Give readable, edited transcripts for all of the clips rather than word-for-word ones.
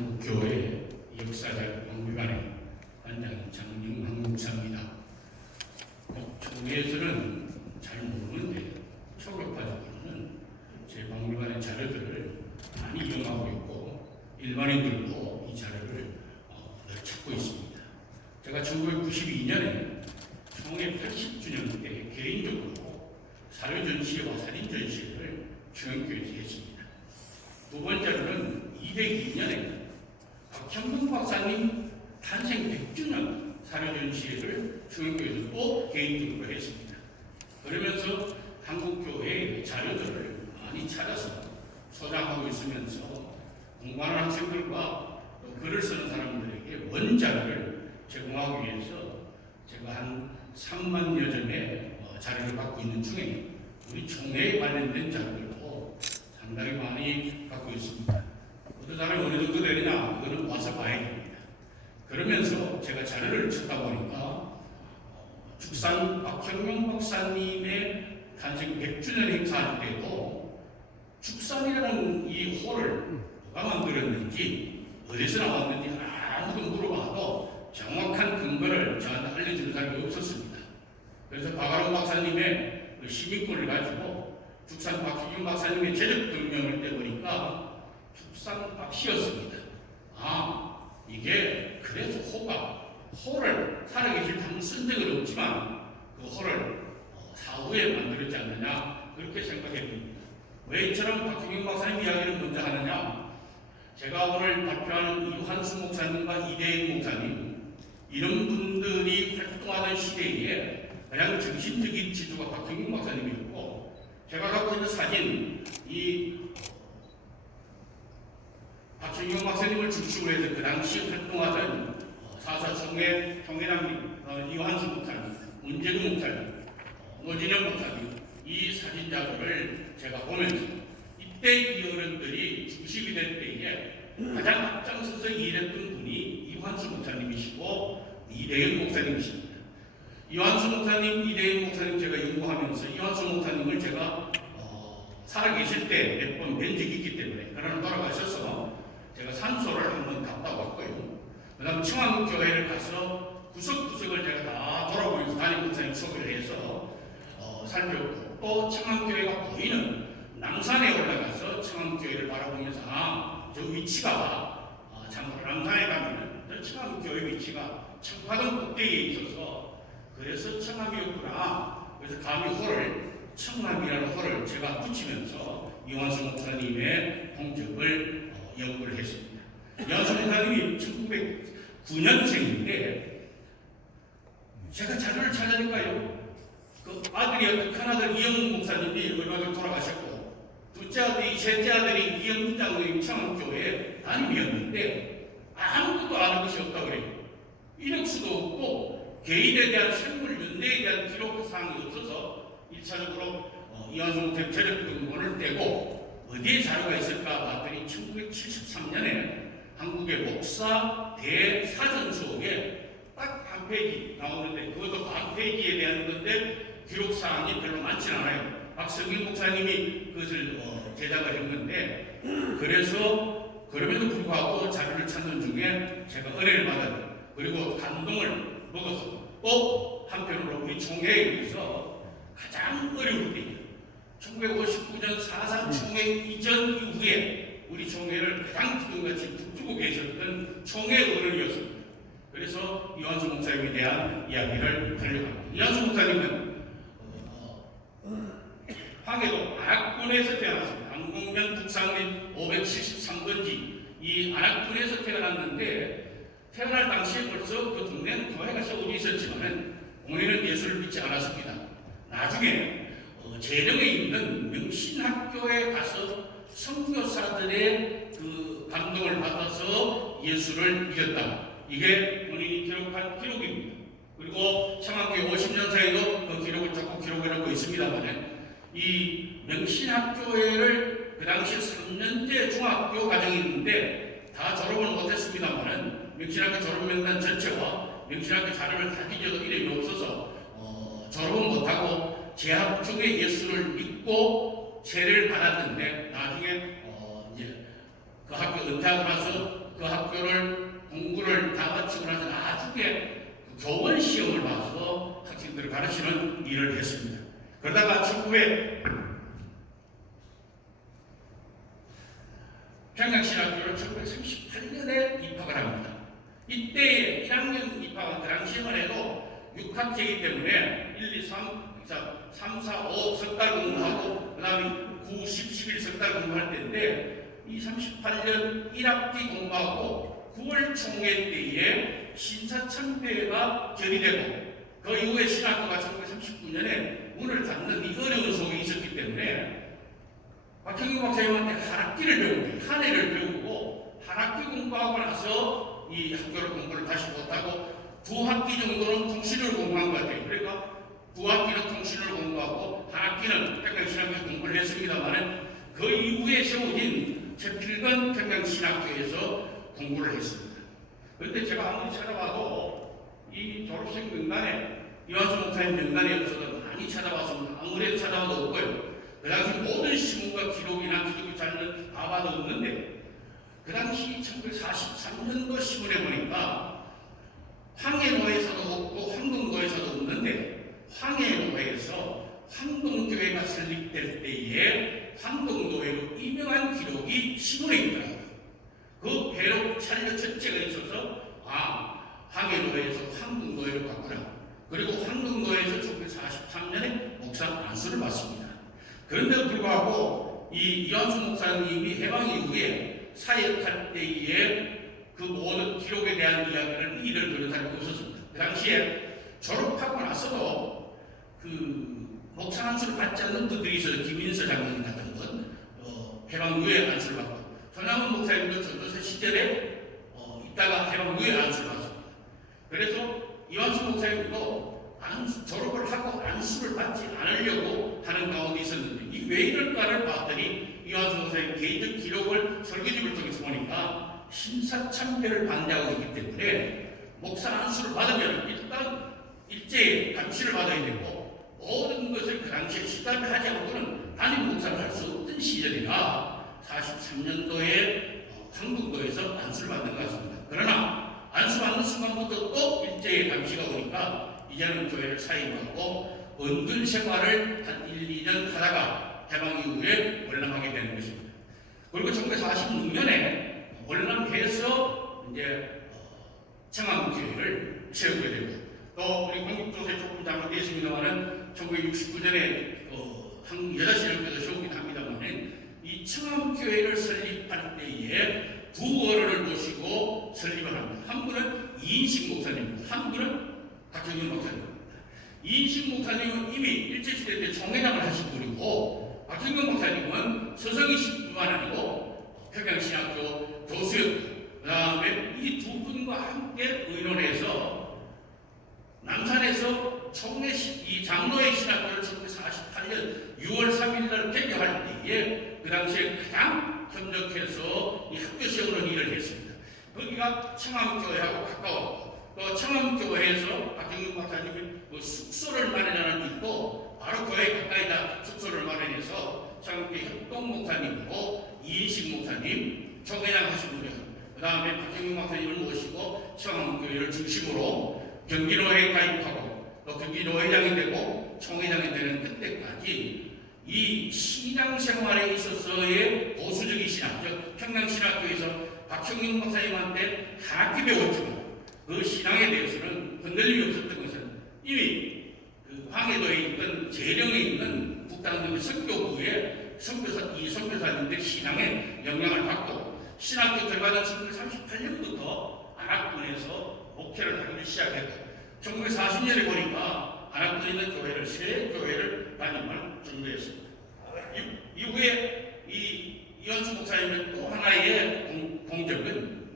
한국교회 역사적 박물관의 관장 장영환 목사입니다. 총회에서는 잘 모르는데 초록파적으로는 제 박물관의 자료들을 많이 이용하고 있고 일반인들도 이 자료를 늘 찾고 있습니다. 제가 1992년에 총회 80주년 때 개인적으로 사료 전시회와 사진 전시회를 중앙교회에서 했습니다. 두 번째로는 202년에 박형동 박사님 탄생 100주년 사료 전시회를 중앙교회에서 또 개인적으로 했습니다. 그러면서 한국교회의 자료들을 많이 찾아서 소장하고 있으면서 공부하는 학생들과 또 글을 쓰는 사람들에게 원자료를 제공하기 위해서 제가 한 3만여 점의 자료를 갖고 있는 중에 우리 총회에 관련된 자료들도 상당히 많이 갖고 있습니다. 어떤 사람이 어느 정도 되느냐 그거는 와서 봐야 됩니다. 그러면서 제가 자료를 찾다 보니까 축산 박형명 박사님의 탄생 100주년 행사할 때도 축산이라는 이 홀을 누가 만들었는지 어디서 나왔는지 아무도 물어봐도 정확한 근거를 저한테 알려주는 사람이 없었습니다. 그래서 박아론 박사님의 그 시민권을 가지고 축산 박형명 박사님의 제적 증명을 떼보니까 축산 박씨였습니다. 이게 그래서 홀을 살아계실 당시 쓴 적은 없지만 그 홀을 사후에 만들었지 않느냐 그렇게 생각했습니다. 왜 이처럼 박형명 박사님 이야기를 먼저 하느냐, 제가 오늘 발표하는 이환수 목사님과 이대인 목사님 이런 분들이 활동하던 시대에 가장 정신적인 지주가 박형명 박사님이었고, 제가 갖고 있는 사진 이 박형명 박사님을 중심으로 해서 그 당시 활동하던 사사총회장 이환수 목사님, 문재근 목사님, 노진영 목사님 이 사진 자료를 제가 보면서 이때 이 어른들이 주식이 될 때에 가장 앞장서서 일했던 분이 이환수 목사님이시고 이대현 목사님이십니다. 이환수 목사님, 이대현 목사님 제가 연구하면서 이환수 목사님을 제가 살아계실 때 몇 번 뵌 적이 있기 때문에, 그러나 돌아가셔서 제가 산소를 한번 갔다 왔고요. 그 다음 청암교회를 가서 구석구석을 제가 다 돌아보면서 담임 목사님 소개를 해서 살폈고, 또 청암교회가 보이는 남산에 올라가서 청암교회를 바라보면서 저 위치가 참고로 남산에 가면 저 청암교회 위치가 청파동 꼭대기에 있어서 그래서 청암이었구나. 그래서 감히 청암이라는 홀을 제가 붙이면서 이환수 목사님의 공적을 연구를 했습니다. 이환수 목사님이 1909년생인데 제가 자료를 찾으니까요, 그 아들이었던 큰아들 이영문 목사님이 얼마 전에 돌아가셨고, 셋째 아들이 이영문 장로님 청암교회 담임이었는데 아무것도 아는 것이 없다고 그래요. 이력서도 없고 개인에 대한 생물 연대에 대한 기록 사항이 없어서 1차적으로 이환수 목사님 재력 등본을 떼고 어디에 자료가 있을까 봤더니 1973년에 한국의 목사 대사전수에 딱 한 페이지 나오는데, 그것도 한 페이지에 대한 건데 기록사항이 별로 많지 않아요. 박성균 목사님이 그것을 제작을 했는데, 그래서 그럼에도 불구하고 자료를 찾는 중에 제가 은혜를 받았고, 그리고 감동을 먹어서 또 한편으로 우리 총회에 의해서 가장 어려울 때 1959년 4.3 총회 이전 이후에 우리 총회를 가장 기둥같이 북두고 계셨던 총회 어른이었습니다. 그래서 이환수 목사님에 대한 이야기를 하려고 합니다. 이환수 목사님은 황해도 안악군에서 태어났습니다. 안국면 북상민 573번지 이 안악군에서 태어났는데, 태어날 당시에 벌써 그 동네는 교회가 세워져 있었지만 본인은 예수를 믿지 않았습니다. 나중에 재령에 있는 명신학교에 가서 선교사들의 그 감동을 받아서 예수를 믿었다. 이게 본인이 기록한 기록입니다. 그리고 청암교회 50년사에도 그 기록을 자꾸 기록해놓고 있습니다만, 이 명신학교회를 그 당시 3년제 중학교 과정이 있는데 다 졸업을 못했습니다만, 명신학교 졸업명단 전체와 명신학교 자료를 다 뒤져도 이름이 없어서 졸업은 못하고 재학 중에 예수를 믿고 세례를 받았는데, 나중에 이제 그 학교 은퇴하고 나서 그 학교 그들을 가르치는 일을 했습니다. 그러다가 1900 평양신학교를 1938년에 입학을 합니다. 이때 1학년 입학한 그 당시에만 해도 6학기이기 때문에 1, 2, 3, 4, 5 석 달 공부하고 그 다음에 9, 10, 11 석 달 공부할 때인데 이 38년 1학기 공부하고 9월 총회 때에 신사참배가 결의되고 그 이후에 신학교가 1939년에 문을 닫는 이 어려운 속에 있었기 때문에 박형규 박사님한테 한 학기를 배우고 한 해를 배우고 한 학기 공부하고 나서 이 학교를 공부를 다시 못하고 2학기 정도는 통신을 공부한 것 같아요. 그러니까 2학기는 통신을 공부하고 한 학기는 평양신학교 공부를 했습니다만 그 이후에 세워진 최필건 평양신학교에서 공부를 했습니다. 그런데 제가 아무리 찾아봐도 이 졸업생 명단에 이완수 목사님 명단에 없어도 많이 찾아봤습니다. 아무래도 찾아봐도 없고요. 그 당시 모든 신문과 기록이나 기록이 자료는 다 봐도 없는데 그 당시 1943년도 신문에 보니까 황해노에서도 없고 황동도에서도 없는데 황해노에서 황동교회가 설립될 때에 황동도회로 임명한 기록이 신문에 있더라고요. 그 배로 차례 전체가 있어서 황해노에서 황동도회로 갔구나. 그리고 황동도에서 1943년에 목사 안수를 받습니다. 그런데도 불구하고 이 이완수 목사님이 해방 이후에 사역할 때에 그 모든 기록에 대한 이야기를 일을 그려다니고 있었습니다. 그 당시에 졸업하고 나서도 그 목사 안수를 받지 않는 분들이 있어요. 김인서 장로님 같은 분, 해방 이후에 안수를 받고 전양훈 목사님도 전도사 시절에 있다가 해방 이후에 안수를 받습니다. 그래서 이완수 목사님도 졸업을 하고 안수를 받지 않으려고 하는 가운데 있었는데 이 왜 이럴까를 봤더니 이완수 목사님 개인적 기록을 설계집을 통해서 보니까 신사참배를 반대하고 있기 때문에 목사 안수를 받으면 일단 일제에 감시를 받아야 되고 모든 것을 그 당시에 시달하지 않고는 단임 목사를 할 수 없던 시절이라 43년도에 황동도에서 안수를 받는 것 같습니다. 그러나 안수받는 순간부터 또 일제의 감시가 오니까 이제는 교회를 사임하고 은근 생활을 한 1, 2년 하다가 해방 이후에 월남하게 되는 것입니다. 그리고 1946년에 월남해서 이제 청암교회를 세우게 되고 또 우리 공국조사에 조금 잘못되어 있습니다만은 1969년에 한국 여자신학교도 세우긴 합니다만은 이 청암교회를 설립할 때에 두 어른을 모시고 설립을 합니다. 한 분은 이인식 목사님입니다. 한 분은 박형균 목사님입니다. 이인식 목사님은 이미 일제시대 때 총회장을 하신 분이고 박형균 목사님은 서성이시뿐만 아니고 평양신학교 교수였고 그 다음에 이 두 분과 함께 의논해서 남산에서 총회 이 장로의 신학교를 1948년 6월 3일 날 개교할 때에 그 당시에 가장 협력해서 이 학교 세우는 일을 했습니다. 거기가 청암교회하고 가까웠고 또 청암교회에서 박형균 박사님이 숙소를 마련하는 일도 바로 교회 가까이다 숙소를 마련해서 청암교회 협동 목사님이고 이인식 목사님 총회장 하신 분이요. 그 다음에 박형균 박사님을 모시고 청암교회를 중심으로 경기노회에 가입하고 또 경기노회장이 되고 총회장이 되는 그때까지 이 신앙생활에 있어서의 보수적인 신학, 즉 평양신학교에서 박형균 박사님한테 학기 배웠지만 그 신앙에 대해서는 흔들림이 없었던 것은 이미 그 황해도에 있던 재령에 있는 북당동의 선교부의 선교사님들 신앙에 영향을 받고 신학교 들어가는 1938년부터 안학군에서 목회를 하기 시작했고 1940년에 보니까 안학군에 있는 교회를 세 교회를 담임할 정도였습니다. 이후에 이현수 목사님의 또 하나의 공적은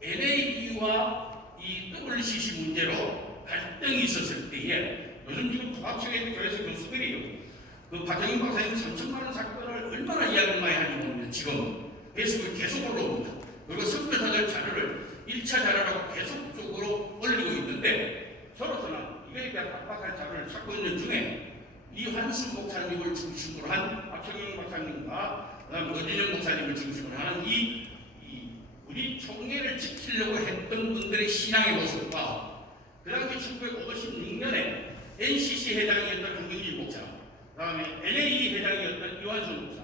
NAB와 이 WCC 문제로 갈등이 있었을 때에 요즘 지금 부학청에 있는 교회에서 교수들이 그 박형균 박사님 3천만 원 사건을 얼마나 이야기를 많이 하는지 모르면 지금 페이스북에 계속 올라옵니다. 그리고 선교사들 자료를 1차 자료라고 계속적으로 올리고 있는데 서로서는 이거에 대한 압박할 자료를 찾고 있는 중에 이환수 목사님을 중심으로 한 박형균 박사님과 그다음 어진영 목사님을 중심으로 하는 우리 총회를 지키려고 했던 분들의 신앙의 모습과 그 당시 1956년에 NCC 회장이었던 한경길 목사, 그다음에 LA 회장이었던 이완순 목사,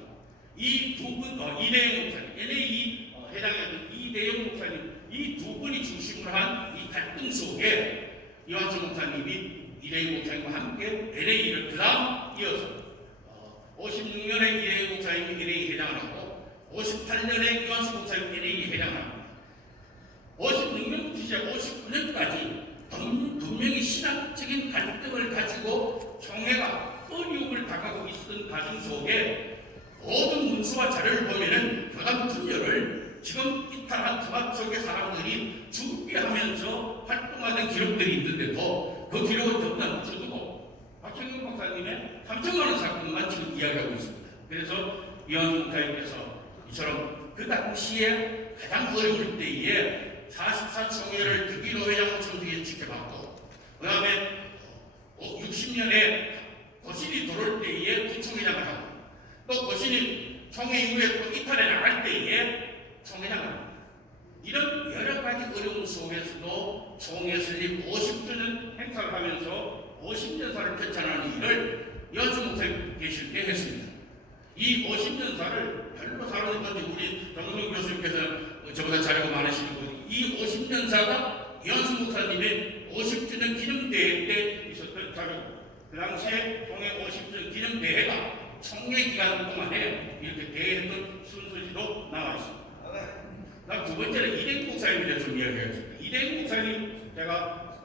이 두 분, 이대영 목사님, LA 회장이었던 이대영 목사님, 이 두 분이 중심으로 한 이 갈등 속에 이완순 목사님이 이대영 목사님과 함께 LA를 그다음 이어서 56년에 이대영 목사님이 LA 회장을 하고 58년에 이완순 목사님이 LA 회장을 합니다. 56년부터 시작 59년까지 분명히 신학적인 갈등을 가지고 총회가 어려움을 당하고 있었던 과정 속에 모든 문서와 자료를 보면은 교단 분열을 지금 이탈한 트막 속의 사람들이 준비하면서 활동하는 기록들이 있는데도 그 기록은 전부 다 묻혀두고 박형균 박사님의 3천만 원 사건만 지금 이야기하고 있습니다. 그래서 이완수 목사님께서 이처럼 그 당시에 가장 어려울 때에 44총회를 특위로 회장을 청주에 지켜봤고 그 다음에 60년에 거신이 들어올 때에 부총회장을 하고 또 거신이 총회 이후에 또 이탈에 나갈 때에 총회장을 합니다. 이런 여러 가지 어려움 속에서도 총회 설립 50주년 행사를 하면서 50년사를 개최하는 일을 이완수 목사님 계실 때 했습니다. 이 50년사를 별로 사람들 건지 우리 정성 교수님께서 저보다 자료가 많으시고 이 50년사가 이완수 목사님의 50주년 기념대회 때 있었던 자료고 그 당시에 총회 50주년 기념대회가 총회 기간 동안에 이렇게 대회했던 순서지도 나와 있습니다. 그다음 두 번째는 이대영 목사님에 대해서 좀 이야기하겠습니다. 이대영 목사님 제가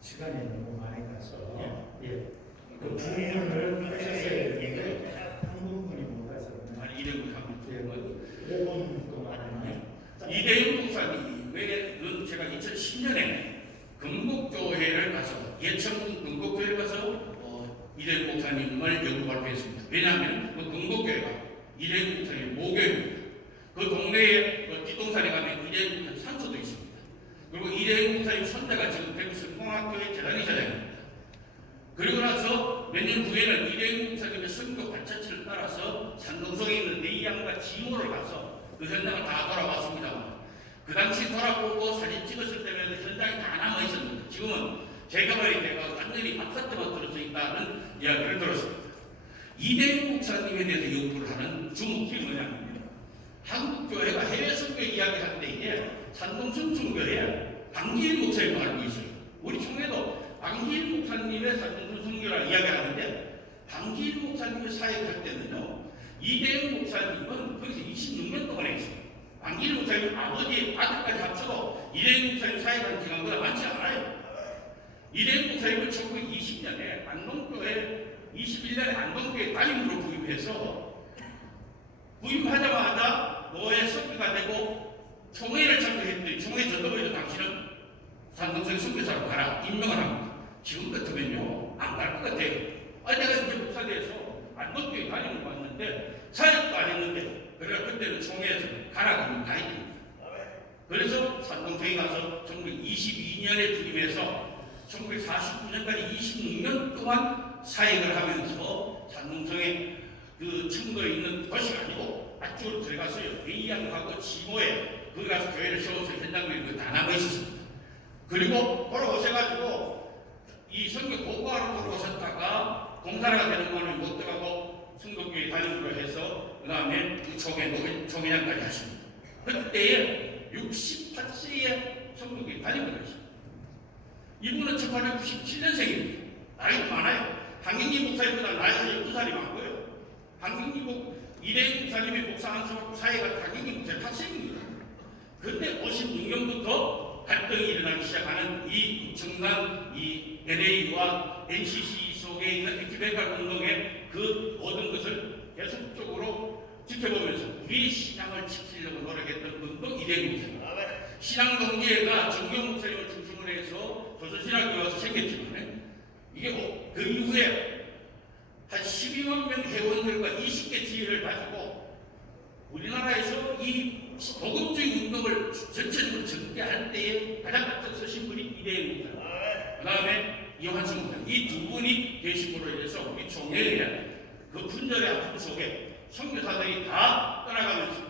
시간이 너무 많이 가서 그 부분을 하셨어야 되는데 한 부분이 못 가서 아니 이대영 목사님 5분 동안 이대영 목사님 외에는 제가 2010년에 금곡교회를 가서 예천 금곡교회를 가서 이대영 목사님을 연구 발표했습니다. 왜냐하면 그 금곡교회가 이대영 목사님 모교입니다. 그 동네에 뒷동산에 가면 이대영 목사님 산소도 있습니다. 그리고 이대영 목사님 손자가 지금 대구 성공학교의 재단이사장입니다. 그리고 나서 몇 년 후에는 이대영 목사님의 선교 관찰처를 따라서 산동성에 있는 내양과 지모를 가서 그 현장을 다 돌아왔습니다만 그 당시 돌아보고 사진 찍었을 때는 현장이 다 남아 있었는데 지금은 재개발이 되고 완전히 아파트가 들어서 있다는 이야기를 들었습니다. 이대영 목사님에 대해서 연구를 하는 주목점이 뭐냐면 한국교회가 해외 선교 이야기할 때에 산동순 선교에 방기일 목사님을 알고 있어요. 우리 총회도 방기일 목사님의 산동순 선교라는 이야기하는데 방기일 목사님을 사역할 때는요 이대영 목사님은 거기서 26년 동안 했어요. 방기일 목사님 아버지 아들까지 합쳐도 이대영 목사님 사역한 기간보다 많지 않아요. 이대영 목사님은 1920년에 안동교회 21년에 안동교회 담임으로 부임해서 부임하자마자 노예 선교가 되고 총회를 참석했더니 총회 전도부에서 당신은 산동성 선교사로 가라 임명을 합니다. 지금 같으면요 안 갈 것 같아요. 내가 이제 목사대에서 안동교회 담임으로 왔는데 사역도 안 했는데 그래서 그때는 총회에서 가라 그러면 가야 됩니다. 그래서 산동성에 가서 1922년에 부임해서 1949년까지 26년 동안 사역을 하면서 산동성에 그 청도에 있는 도시가 아니고 앞쪽으로 들어가서요 회의양하고 지모에 거기 가서 교회를 세워서 현장들이 다 남아 있었습니다. 그리고 돌아오셔가지고 이 선교 고고하러 돌아오셨다가 공사가 되는 거는 못 들어가고 성도교회 다니기로 해서 그 다음에 총회장까지 하십니다. 그때에 68세의 성도교회 다니기로 하십니다. 이분은 1897년생입니다. 나이도 많아요. 한경기 목사님보다 나이가 12살이 많고요. 한경기 이대영 목사님의 목사 한 사회가 한경기 목사님 학생입니다. 그때 56년부터 갈등이 일어나기 시작하는 이 청산 이 LA와 NCC 속에 있는 액티베이컬 운동의 그 모든 것을 계속적으로 지켜보면서 우리 신앙을 지키려고 노력했던 분도 이대영 목사님. 신앙동기회가 정경 목사님을 중심으로 해서 조선신학교에 와서 생겼지만 이게 그 이후에 한 12만 명 회원들과 20개 지회를 가지고 우리나라에서 이 복음주의 운동을 전체적으로 전개할 때에 가장 앞서 서신 분이 이대영 목사님, 그 다음에 이완수 목사님, 이 두 분이 계심으로 인해서 우리 총회에 그 분열의 아픔 속에 선교사들이 다 떠나가면서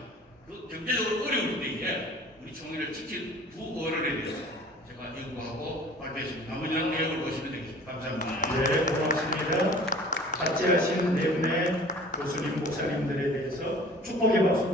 그 경제적으로 어려울 때에 우리 총회를 지킨 두 어른에 대해서 제가 연구하고 발표했습니다. 나머지는 내용을 보시면 되겠습니다. 감사합니다. 네 분의 교수님, 목사님들에 대해서 축복의 박수